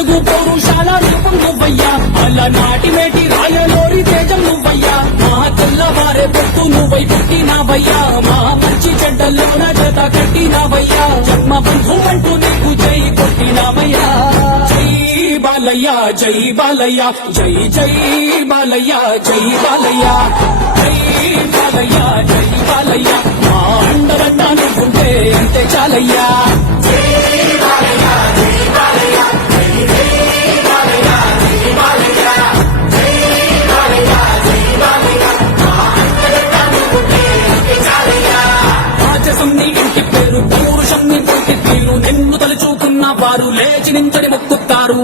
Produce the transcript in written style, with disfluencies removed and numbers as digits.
తెలుగు పౌరుషాల రూపం నువ్వయ్యా, అలనాటి మేటి రాయలోరి తేజం నువ్వయ్యా, మా తెల్లవారే పొత్తు నువ్వై పుట్టినావయ్యా, మా మంచి చెడ్డల్లోన జత కట్టినావయ్యా, జన్మ బంధు అంటూ నీకు జై కొట్టినావయ్యా. జై బాలయ్య జై బాలయ్య జై జై బాలయ్య జై బాలయ్య, జై బాలయ్య జై బాలయ్య, మా అండదండ నువ్వుంటే అంతే చాలయ్యా. రాజసం నీ ఇంటి పేరు, పౌరుషం నీ పుట్టి తీరు, నిన్ను తలుచుకున్న వారు లేచి నించడి మొక్కుతారు.